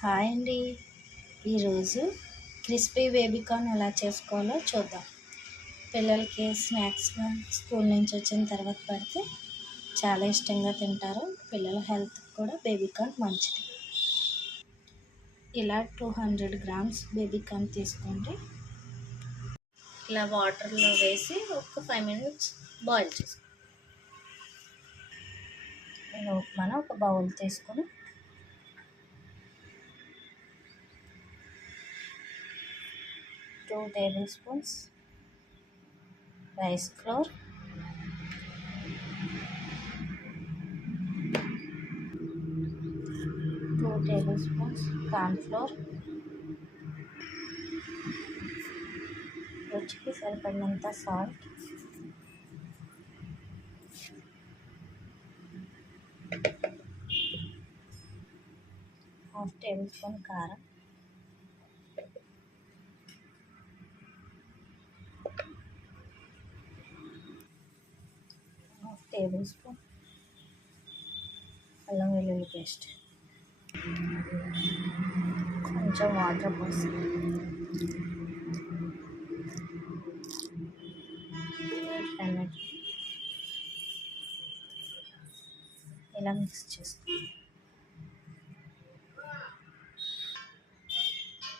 Hi అండి. ఈరోజు crispy baby corn ఎలా చేసుకోవాలో చూద్దాం. పిల్లలకి స్నాక్స్గా స్కూల్ నుంచి వచ్చిన తర్వాత పెడితే చాలా ఇష్టంగా తింటారు. పిల్లల హెల్త్కి కూడా బేబీ కార్న్ మంచిది. ఇలా 200 గ్రామ్స్ బేబీ కార్న్ తీసుకోండి. ఇలా వాటర్లో వేసి ఒక 5 minutes బాయిల్ చేసుకోండి. మనం ఒక బౌల్ తీసుకొని 2 tablespoons rice flour, 2 tablespoons corn flour, రుచికి సరిపడినంత సాల్ట్, హాఫ్ టేబుల్ స్పూన్ కారం, హాఫ్ టేబుల్ స్పూన్ అల్లం వెల్లుల్లి పేస్ట్, కొంచెం వాటర్ పోసి ఇలా మిక్స్ చేసుకోండి.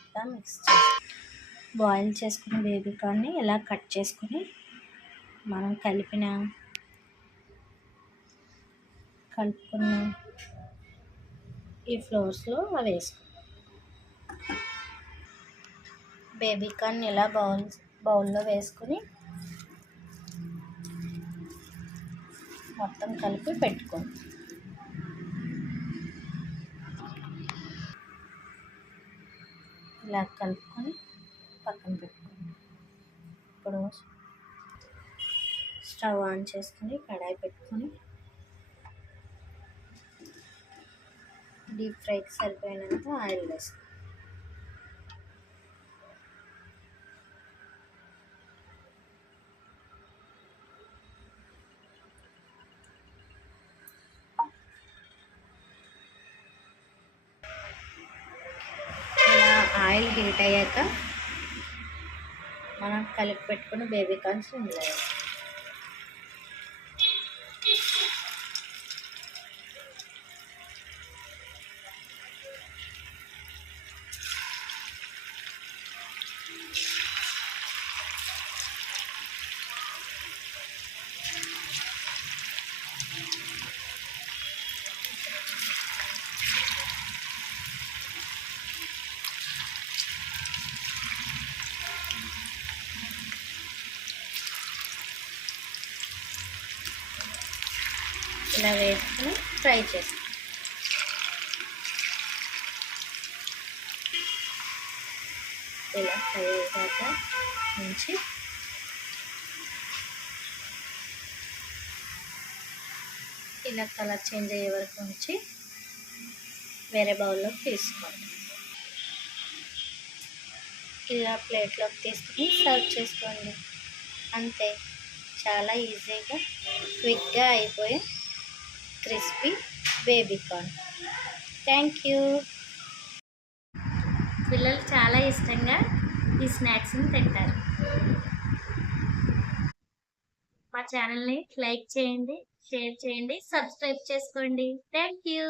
ఇలా మిక్స్ చేసుకోండి. బాయిల్ చేసుకున్న బేబీ కార్న్ని ఇలా కట్ చేసుకుని మనం కలుపుకున్న ఈ ఫ్లోర్స్లో అవి వేసుకోండి. బేబీ కార్న్ ఇలా బౌల్లో వేసుకొని మొత్తం కలిపి పెట్టుకోండి. ఇలా కలుపుకొని పక్కన పెట్టుకోండి. ఇప్పుడు స్టవ్ ఆన్ చేసుకొని కడాయి పెట్టుకొని డీప్ ఫ్రైకి సరిపోయినంత ఆయిల్ వేసుకోండి. ఆయిల్ హీట్ అయ్యాక మనం కలిపి పెట్టుకుని బేబీ కార్న్స్ ఇందులో ఇలా వేసుకుని ఫ్రై చేస్తాం. ఇలా ఫ్రై అయ్యాక నుంచి ఇలా కలర్ చేంజ్ అయ్యే వరకు ఉంచి వేరే బౌల్లోకి తీసుకోండి. ఇలా ప్లేట్లోకి తీసుకుని సర్వ్ చేసుకోండి. అంతే, చాలా ఈజీగా క్విక్గా అయిపోయే crispy baby corn. Thank you. పిల్లలు చాలా ఇష్టంగా ఈ స్నాక్స్ని తింటారు. మా ఛానల్ని లైక్ చేయండి, షేర్ చేయండి, సబ్స్క్రైబ్ చేసుకోండి. Thank you.